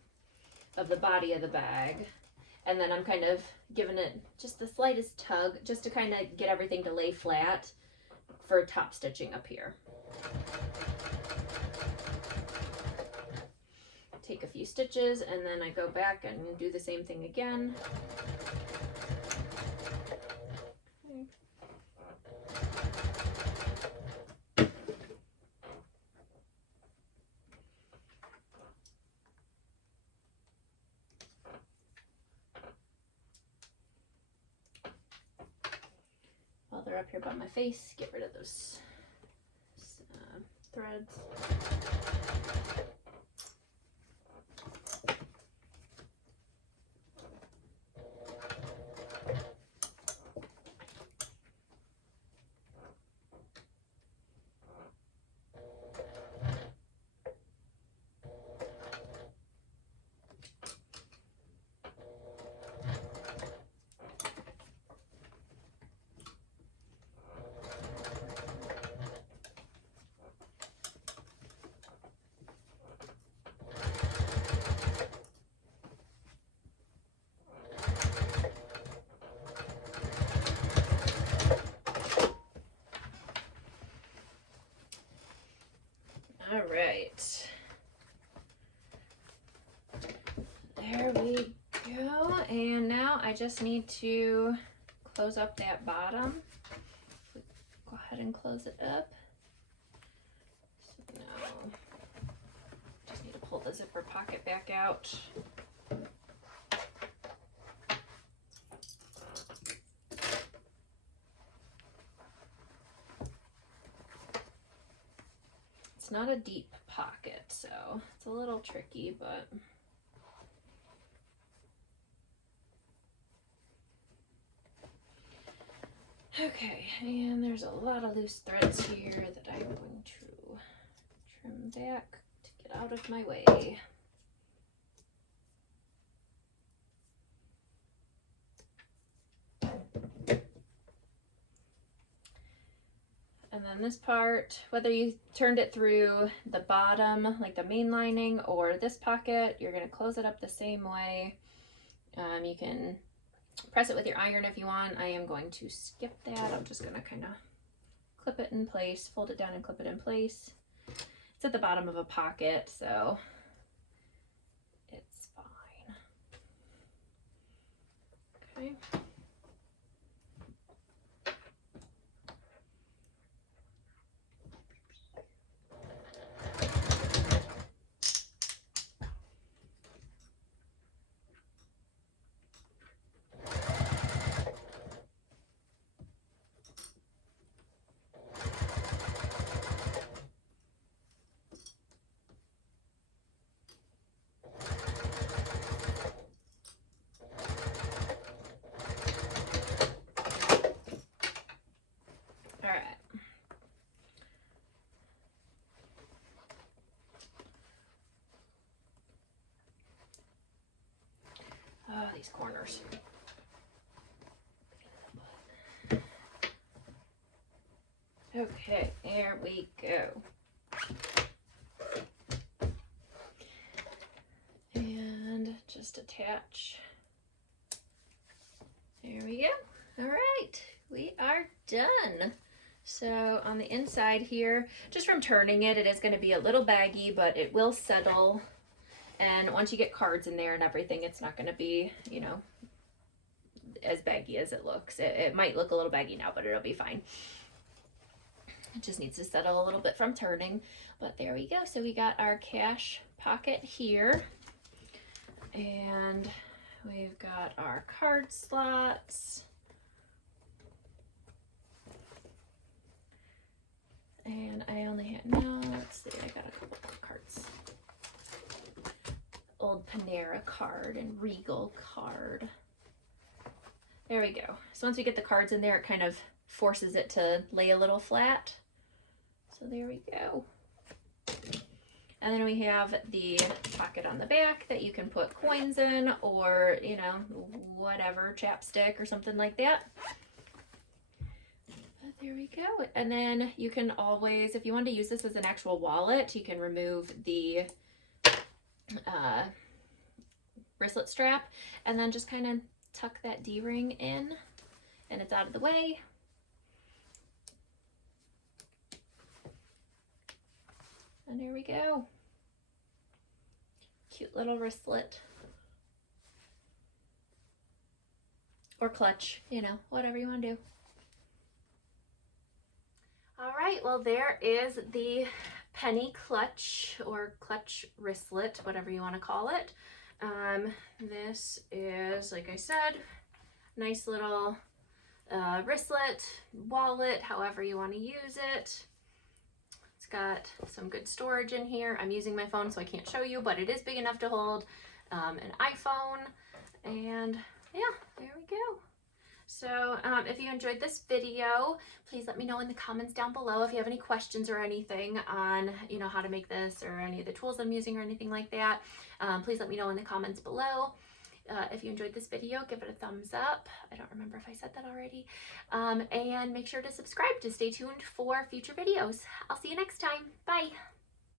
of the body of the bag. And then I'm kind of giving it just the slightest tug just to kind of get everything to lay flat for top stitching up here. Take a few stitches and then I go back and do the same thing again. While they're up here by my face, get rid of those threads. All right, there we go. And now I just need to close up that bottom. Go ahead and close it up. So pull the zipper pocket back out. It's not a deep pocket, so it's a little tricky, but okay, and there's a lot of loose threads here that I'm going to trim back to get out of my way. And then this part, whether you turned it through the bottom, like the main lining, or this pocket, you're going to close it up the same way. You can press it with your iron if you want. I am going to skip that. I'm just going to kind of clip it in place, fold it down and clip it in place. It's at the bottom of a pocket, so it's fine. Okay. Oh, these corners. Okay, there we go. And just attach. There we go. All right, we are done. So on the inside here, just from turning it, it is going to be a little baggy, but it will settle. And once you get cards in there and everything, it's not going to be, you know, as baggy as it looks. It might look a little baggy now, but it'll be fine. It just needs to settle a little bit from turning, but there we go. So we got our cash pocket here, and we've got our card slots. And I only had, no, let's see, I got a couple more cards. Old Panera card and Regal card. There we go. So once we get the cards in there, it kind of forces it to lay a little flat. So there we go. And then we have the pocket on the back that you can put coins in, or, you know, whatever, chapstick or something like that. But there we go. And then you can always, if you want to use this as an actual wallet, you can remove the wristlet strap and then just kind of tuck that D-ring in, and it's out of the way. And there we go. Cute little wristlet. Or clutch, you know, whatever you want to do. All right, well, there is the penny clutch, or clutch wristlet, whatever you want to call it. This is, like I said, nice little wristlet, wallet, however you want to use it. It's got some good storage in here. I'm using my phone, so I can't show you, but it is big enough to hold an iPhone. And yeah, there we go. So if you enjoyed this video, please let me know in the comments down below if you have any questions or anything on, you know, how to make this or any of the tools I'm using or anything like that. Please let me know in the comments below. If you enjoyed this video, give it a thumbs up. I don't remember if I said that already. And make sure to subscribe to stay tuned for future videos. I'll see you next time. Bye.